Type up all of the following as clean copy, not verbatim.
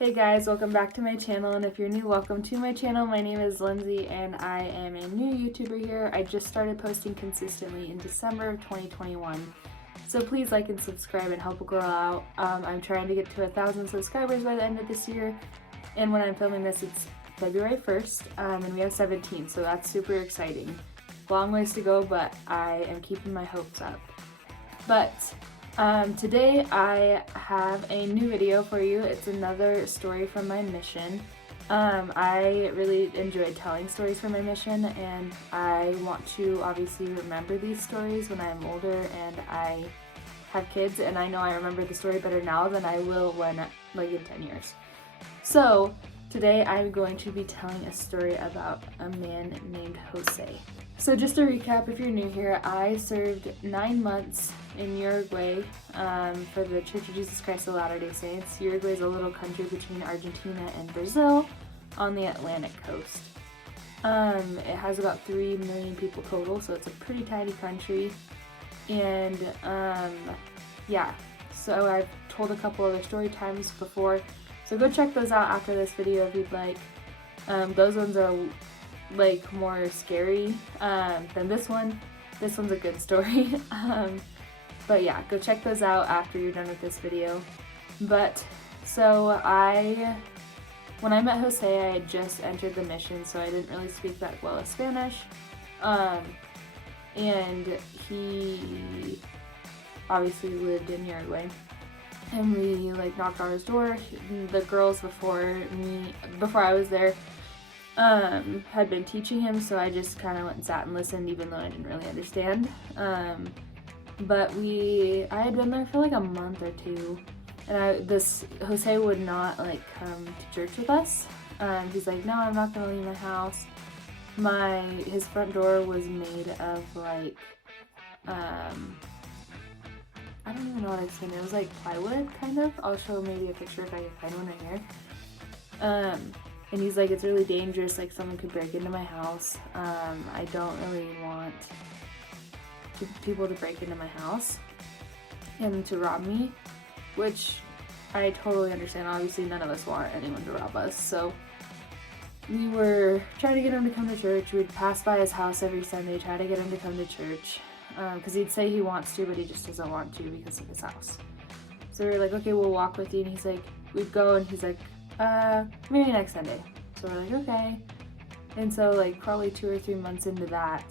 Hey guys, welcome back to my channel, and if you're new, welcome to my channel. My name is Lindsay and I am a new YouTuber here. I just started posting consistently in December of 2021, so please like and subscribe and help a girl out. I'm trying to get to 1,000 subscribers by the end of this year, and when I'm filming this it's February 1st, and we have 17, so that's super exciting. Long ways to go, but I am keeping my hopes up. But today I have a new video for you. It's another story from my mission. I really enjoyed telling stories from my mission, and I want to obviously remember these stories when I'm older and I have kids, and I know I remember the story better now than I will when in 10 years. So today I'm going to be telling a story about a man named Jose. So just to recap, if you're new here, I served 9 months in Uruguay for the Church of Jesus Christ of Latter-day Saints. Uruguay is a little country between Argentina and Brazil on the Atlantic coast. It has about 3 million people total, so it's a pretty tiny country. And yeah, so I've told a couple other story times before, so go check those out after this video if you'd like. Those ones are more scary than this one. This one's a good story. But yeah, go check those out after you're done with this video. But so when I met Jose, I had just entered the mission, so I didn't really speak that well of Spanish. And he obviously lived in Uruguay, and we knocked on his door. The girls before I was there had been teaching him, so I just kind of went and sat and listened, even though I didn't really understand. But I had been there for a month or two, and Jose would not come to church with us. He's like, no, I'm not gonna leave my house. His front door was made of I don't even know what I've seen. It was plywood, kind of. I'll show maybe a picture if I can find one right here. And he's like, it's really dangerous, someone could break into my house. I don't really want people to break into my house and to rob me, which I totally understand. Obviously none of us want anyone to rob us, so we were trying to get him to come to church. We'd pass by his house every Sunday, try to get him to come to church, because he'd say he wants to, but he just doesn't want to because of his house. So we were like, okay, we'll walk with you, and he's like, we'd go, and he's like, maybe next Sunday. So we're like, okay. And so probably 2 or 3 months into that,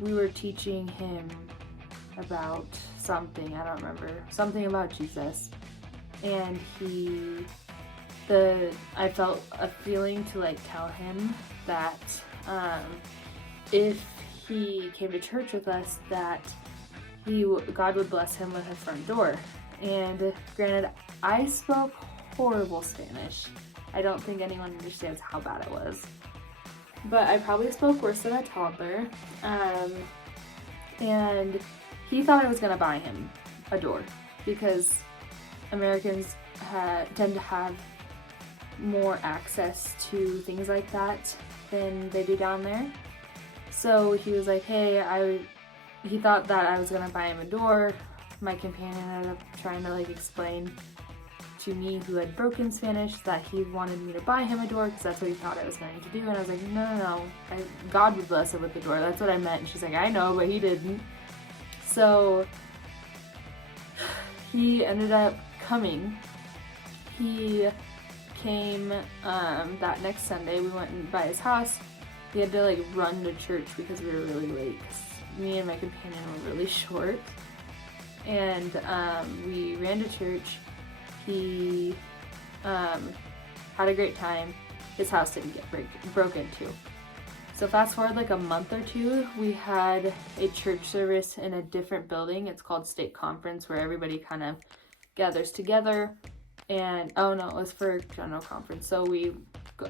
we were teaching him about something, I don't remember, something about Jesus. And I felt a feeling to tell him that if he came to church with us, that God would bless him with a front door. And granted, I spoke horrible Spanish. I don't think anyone understands how bad it was. But I probably spoke worse than a toddler. And he thought I was gonna buy him a door because Americans tend to have more access to things like that than they do down there. So he was like, hey, he thought that I was gonna buy him a door. My companion ended up trying to explain to me, who had broken Spanish, that he wanted me to buy him a door because that's what he thought I was going to do. And I was like, no, God would bless him with the door. That's what I meant. And she's like, I know, but he didn't. So he ended up coming. He came that next Sunday. We went by his house. We had to run to church because we were really late. Me and my companion were really short. And we ran to church. He had a great time. His house didn't get broke into. So fast forward a month or two, we had a church service in a different building. It's called State Conference, where everybody kind of gathers together. And oh no, it was for General Conference. So we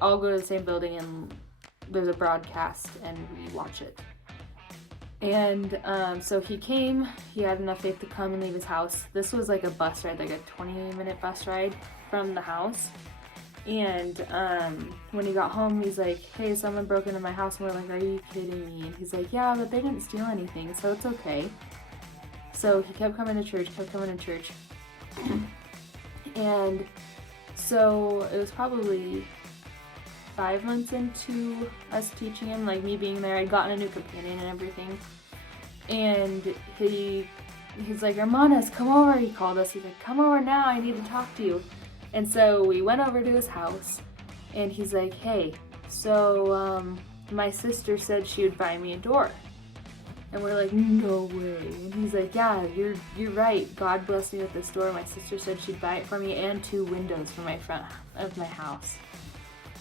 all go to the same building, and there's a broadcast, and we watch it. And so he came, he had enough faith to come and leave his house. This was a bus ride, a 20-minute bus ride from the house. And when he got home, he's like, hey, someone broke into my house. And we're like, are you kidding me? And he's like, yeah, but they didn't steal anything, so it's okay. So he kept coming to church. And So it was probably 5 months into us teaching him, like me being there. I'd gotten a new companion and everything. And he's like, Hermanas, come over. He called us. He's like, come over now. I need to talk to you. And so we went over to his house. And he's like, hey, so my sister said she would buy me a door. And we're like, no way. And he's like, yeah, you're right. God blessed me with this door. My sister said she'd buy it for me and 2 windows for my front of my house.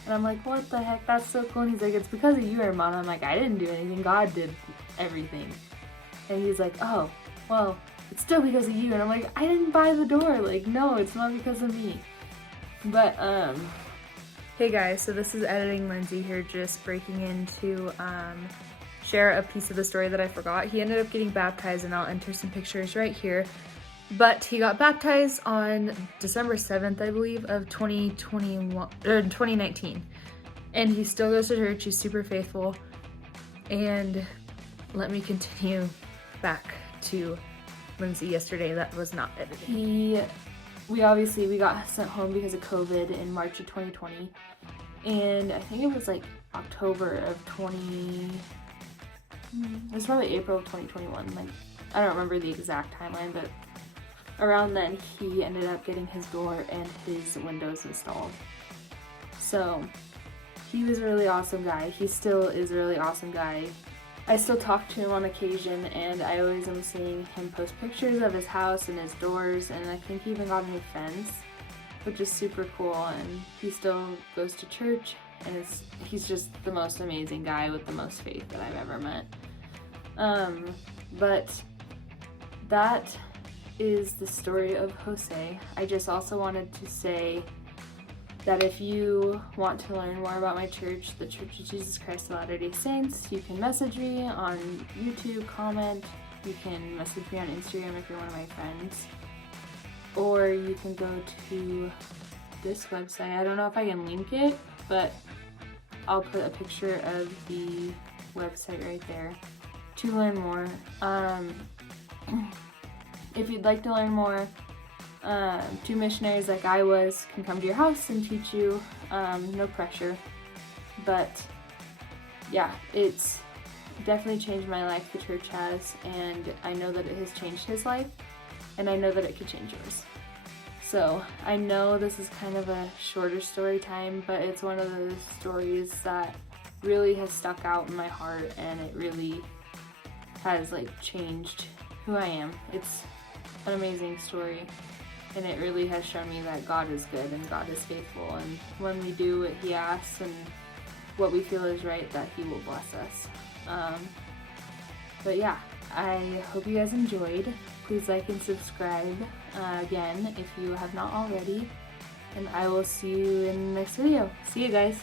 And I'm like, what the heck? That's so cool. And he's like, it's because of you, Hermana. I'm like, I didn't do anything. God did everything. And he's like, oh, well, it's still because of you. And I'm like, I didn't buy the door. Like, no, it's not because of me. But, hey guys, so this is Editing Lindsay here, just breaking in to share a piece of the story that I forgot. He ended up getting baptized, and I'll enter some pictures right here. But he got baptized on December 7th, I believe, of 2019. And he still goes to church. He's super faithful. And let me continue back to Lindsay yesterday. That was not edited. We got sent home because of COVID in March of 2020. And I think it was like October of it was probably April of 2021. Like, I don't remember the exact timeline, but around then he ended up getting his door and his windows installed. So he was a really awesome guy. He still is a really awesome guy. I still talk to him on occasion, and I always am seeing him post pictures of his house and his doors, and I think he even got a new fence, which is super cool. And he still goes to church, and he's just the most amazing guy with the most faith that I've ever met. But that is the story of Jose. I just also wanted to say that if you want to learn more about my church, the Church of Jesus Christ of Latter-day Saints, you can message me on YouTube, comment. You can message me on Instagram if you're one of my friends. Or you can go to this website. I don't know if I can link it, but I'll put a picture of the website right there to learn more. If you'd like to learn more, 2 missionaries like I was can come to your house and teach you, no pressure. But yeah, it's definitely changed my life, the church has, and I know that it has changed his life, and I know that it could change yours. So I know this is kind of a shorter story time, but it's one of those stories that really has stuck out in my heart, and it really has like changed who I am. It's an amazing story, and it really has shown me that God is good and God is faithful, and when we do what he asks and what we feel is right, that he will bless us. But yeah, I hope you guys enjoyed. Please like and subscribe again if you have not already, and I will see you in the next video. See you guys.